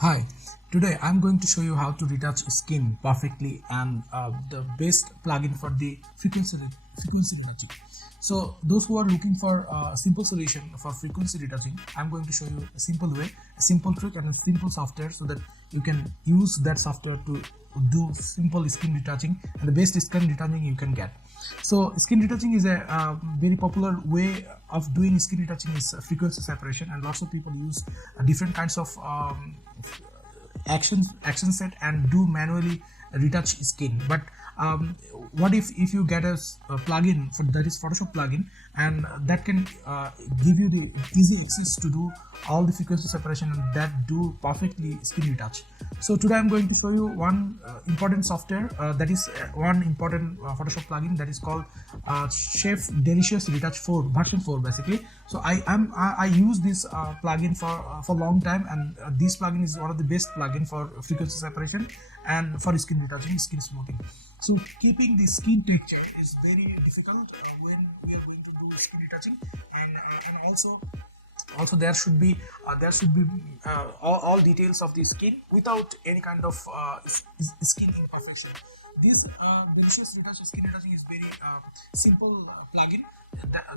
Hi, today I'm going to show you how to retouch skin perfectly and the best plugin for the frequency retouching. So those who are looking for a simple solution for frequency retouching, I'm going to show you a simple way, a simple trick and a simple software so that you can use that software to do simple skin retouching and the best skin retouching you can get. So skin retouching is a very popular way of doing skin retouching is frequency separation, and lots of people use different kinds of action set and do manually retouch skin. But what if you get a plugin for that is Photoshop plugin, and that can give you the easy access to do all the frequency separation and that do perfectly skin retouch. So today I'm going to show you one important software that is one important Photoshop plugin that is called Chef Delicious Retouch 4 version 4 basically. So I use this plugin for long time, and this plugin is one of the best plugin for frequency separation and for skin retouching, skin smoothing. So keeping the skin texture is very difficult when we are going to do skin retouching, and also there should be all details of the skin without any kind of skin imperfection. This delicious retouch skin retouching is very simple plugin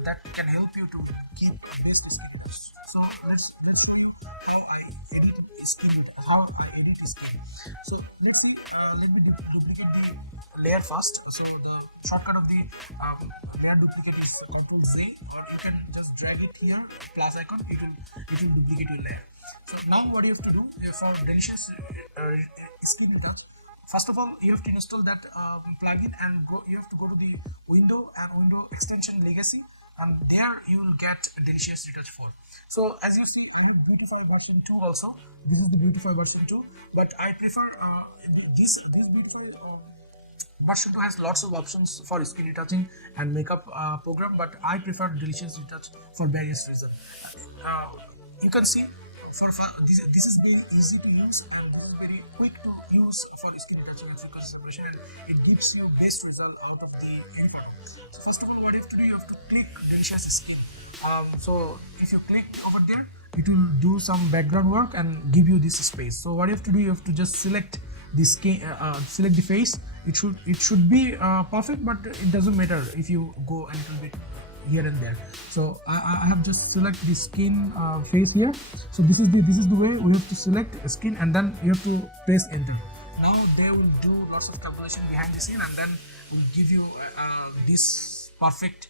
that can help you to keep best skin retouch. So let's show you how I edit skin, how I edit skin. So let's see. Let me duplicate the layer first. So the shortcut of the layer duplicate is Ctrl Z, or you can just drag it here, plus icon. It will duplicate your layer. So now what you have to do for delicious skin retouch, first of all you have to install that plugin, and you have to go to the window extension legacy, and there you will get delicious retouch 4. So as you see, I will beautify version 2 also. This is the beautify version 2, but I prefer this beautify version 2 has lots of options for skin retouching and makeup program, but I prefer delicious retouch for various reasons. You can see this is being easy to use, and this is very quick to use for skin retouching and frequency separation, and it gives you best result out of the any product. So first of all, what you have to do, you have to click delicious skin. So if you click over there, it will do some background work and give you this space. So what you have to do, you have to just select the skin, select the face. It should be perfect, but it doesn't matter if you go a little bit here and there. So I have just select the skin face here. So this is the way we have to select a skin, and then you have to press enter. Now they will do lots of calculation behind the scene, and then will give you this perfect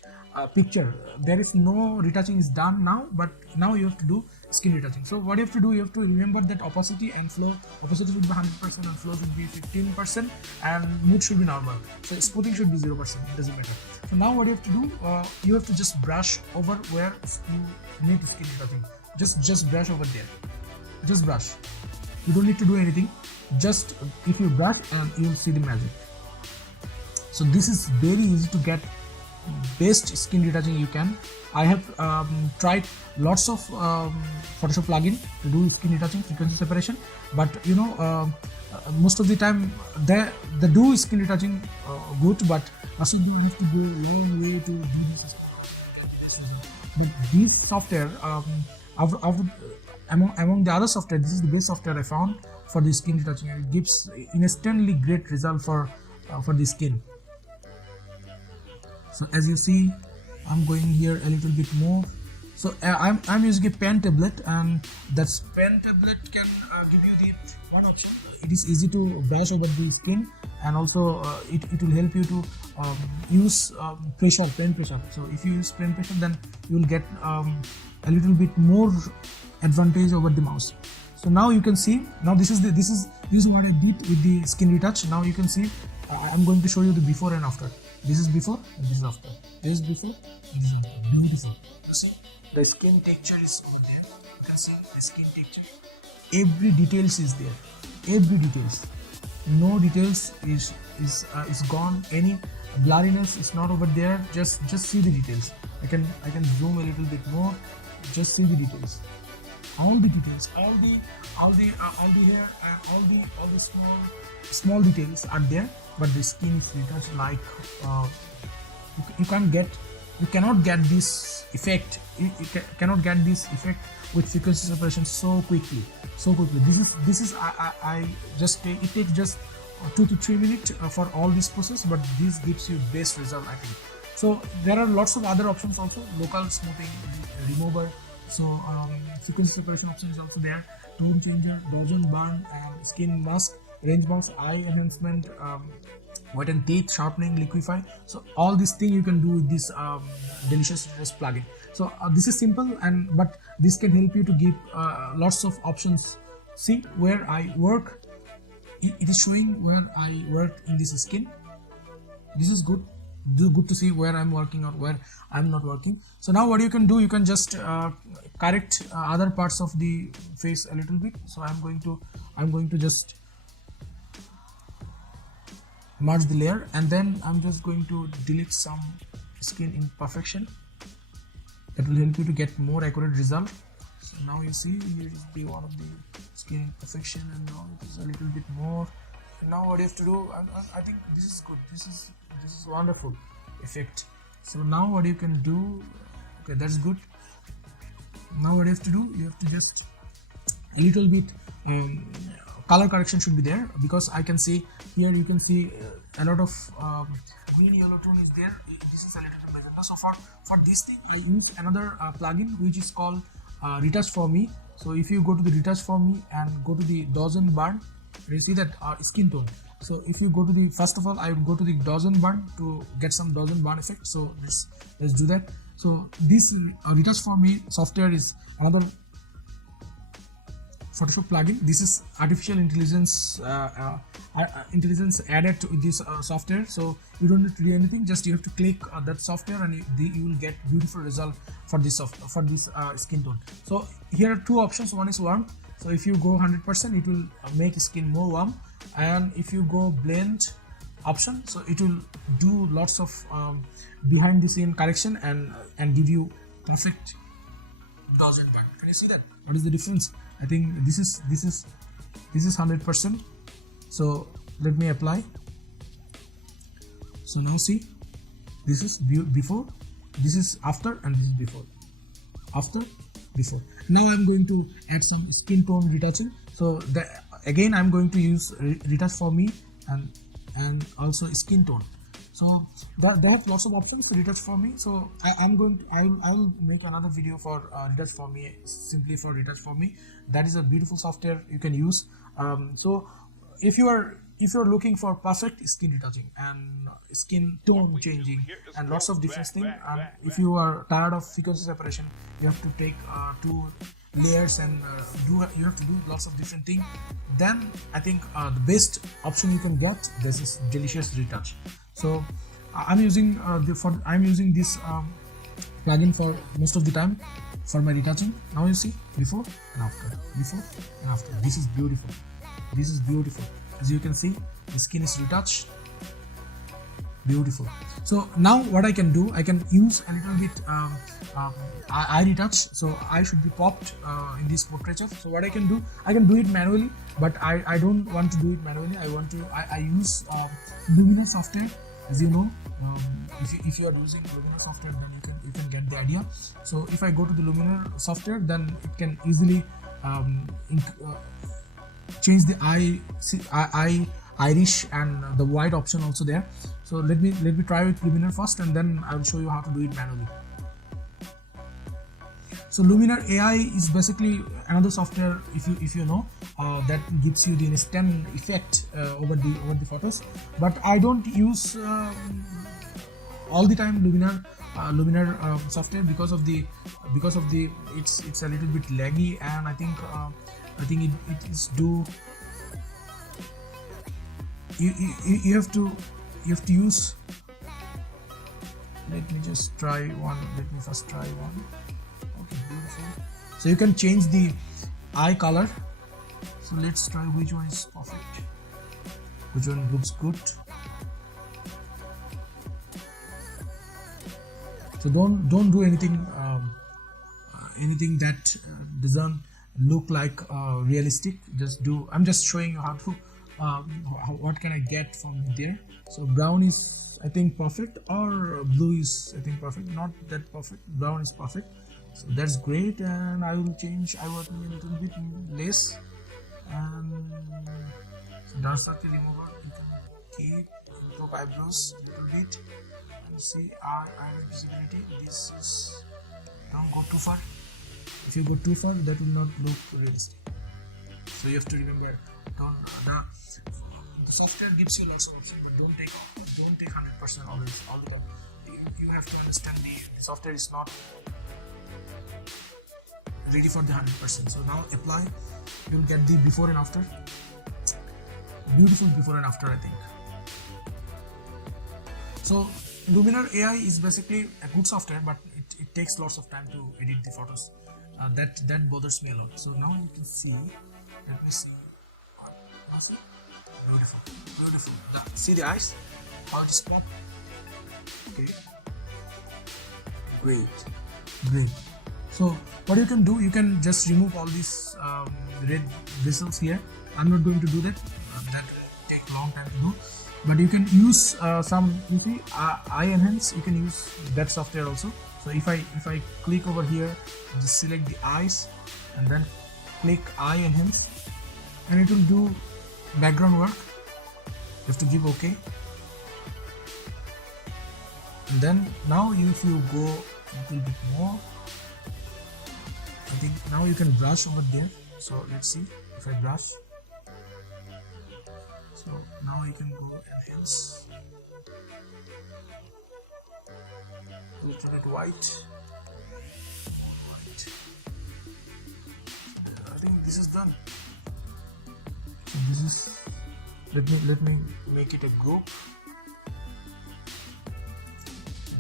picture. There is no retouching is done now, but now you have to do skin retouching. So what you have to do, you have to remember that opacity and flow. Opacity should be 100% and flow should be 15%, and mood should be normal. So smoothing should be 0%. It doesn't matter. So now what you have to do, you have to just brush over where you need skin retouching. Just brush over there. Just brush. You don't need to do anything. Just if you brush, and you will see the magic. So this is very easy to get best skin retouching you can. I have tried lots of Photoshop plugin to do skin retouching, frequency separation, but you know most of the time they do skin retouching good, but also you have to go long way to do this. But this software, among the other software, this is the best software I found for the skin retouching, and it gives instantly great result for the skin. So as you see, I'm going here a little bit more. So I'm using a pen tablet, and that pen tablet can give you the one option. It is easy to brush over the skin, and also it will help you to use pen pressure. So if you use pen pressure, then you will get a little bit more advantage over the mouse. So now you can see, now this is what I did with the skin retouch. Now you can see, I'm going to show you the before and after. This is before and this is after. This is before and this is after. Beautiful. You see the skin texture is over there. You can see the skin texture. Every details is there. Every details. No details is gone. Any blurriness is not over there. Just see the details. I can zoom a little bit more. Just see the details. All the details, all the hair and all the small details are there, but the skin is retouched like you can't get you cannot get this effect. You cannot get this effect with frequency separation so quickly. This is I just take, it takes just 2 to 3 minutes for all this process, but this gives you best result I think. So there are lots of other options also, local smoothing, remover. So frequency separation option is also there, tone changer, dodge and burn, and skin mask, range bounce, eye enhancement, white and teeth, sharpening, liquify. So all these things you can do with this delicious Retouch plugin. So this is simple, but this can help you to give lots of options. See where I work, it is showing where I work in this skin. This is good to see where I'm working or where I'm not working. So now what you can do, you can just correct other parts of the face a little bit. So I'm going to just merge the layer, and then I'm just going to delete some skin imperfection. That will help you to get more accurate result. So now you see here is the one of the skin imperfection, and now it is a little bit more. And now what you have to do, I think this is good. This is wonderful effect. So now what you can do, okay, that's good. Now what you have to do, you have to just a little bit color correction should be there, because I can see here, you can see a lot of green yellow tone is there. This is a little bit magenta. So for this thing I use another plugin which is called Retouch for me. So if you go to the Retouch for me and go to the dodge and burn, you see that skin tone. So if you go to the, first of all I would go to the dodge and burn to get some dodge and burn effect. So let's do that. So this Retouch for me software is another Photoshop plugin. This is artificial intelligence added to this software. So you don't need to do anything, just you have to click that software, and you will get beautiful result for this skin tone. So here are two options. One is warm. So if you go 100%, it will make skin more warm, and if you go blend option, so it will do lots of behind the scene correction and give you perfect dodge and burn. Can you see that? What is the difference? I think this is 100%. So let me apply. So now see, this is before, this is after, and this is before. Now I'm going to add some skin tone retouching. So again I'm going to use Retouch for me and also skin tone. So they have lots of options for Retouch for me. So I will make another video for Retouch for me, simply for Retouch for me. That is a beautiful software you can use. So if you are looking for perfect skin retouching and skin tone changing and lots of different things, and if you are tired of frequency separation, you have to take 2 layers and you have to do lots of different things, then I think the best option you can get, this is delicious Retouch. So I'm using this plugin for most of the time for my retouching. Now you see before and after. This is beautiful. As you can see, the skin is retouched. Beautiful. So now what I can do, I can use a little bit eye retouch. So I should be popped in this portraiture. So what I can do it manually, but I don't want to do it manually. I use Luminar software. As you know, if you are using Luminar software, then you can get the idea. So if I go to the Luminar software, then it can easily change the iris and the white option also there. So let me try with Luminar first, and then I will show you how to do it manually. So Luminar AI is basically another software, if you know, that gives you the instant effect over the photos. But I don't use all the time Luminar software because of the it's a little bit laggy, and I think it is do. You have to use. Let me just try one. Let me first try one. Okay, beautiful. So you can change the eye color. So let's try which one is perfect. Which one looks good. So don't do anything that doesn't look like realistic. Just do. I'm just showing you how what can I get from there. So brown is I think perfect, or blue is I think perfect, not that perfect, brown is perfect. So that's great, and I will change eyebrow a little bit less, and dark circle remover you can keep, improve eyebrows a little bit, and see eye visibility. This is, don't go too far. If you go too far, that will not look realistic. So you have to remember, don't the software gives you lots of options, but don't take 100% always all the time. You have to understand the software is not ready for the 100%. So now apply, you'll get the before and after. Beautiful before and after, I think. So Luminar AI is basically a good software, but it takes lots of time to edit the photos. That bothers me a lot. So now you can see, let me see. See? Beautiful, beautiful. See the eyes? How it is pop? Okay. Great, great. So what you can do, you can just remove all these red bristles here. I'm not going to do that. That will take a long time to do. But you can use some, you see, eye enhance. You can use that software also. So if I click over here, just select the eyes and then click eye enhance, and it will do background work. You have to give OK. And then now if you go a little bit more, I think now you can brush over there. So let's see if I brush. So now you can go enhance. Little bit white. I think this is done. So this is, let me make it a group.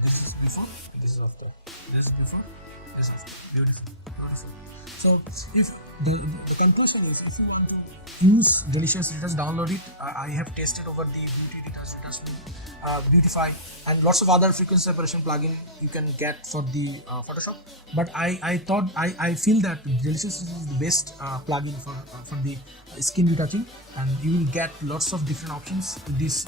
This is before, this is after. This is before, this is after. Beautiful, beautiful. So if the conclusion is, if you want to use Delicious Retouch, download it. I have tested over the Beauty Retouch, Beautify, and lots of other frequency separation plugin you can get for the Photoshop. But I feel that Delicious is the best plugin for the skin retouching, and you will get lots of different options with this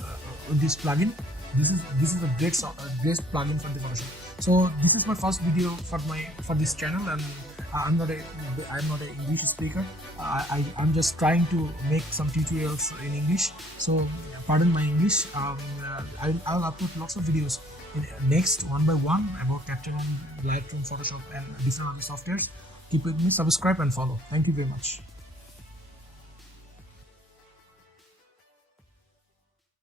plugin. This is a great plugin for the Photoshop. So this is my first video for this channel, and I'm not an English speaker. I'm just trying to make some tutorials in English. So pardon my English. I'll upload lots of videos in next one by one about capturing Lightroom, Photoshop, and different other softwares. Keep with me, subscribe and follow. Thank you very much.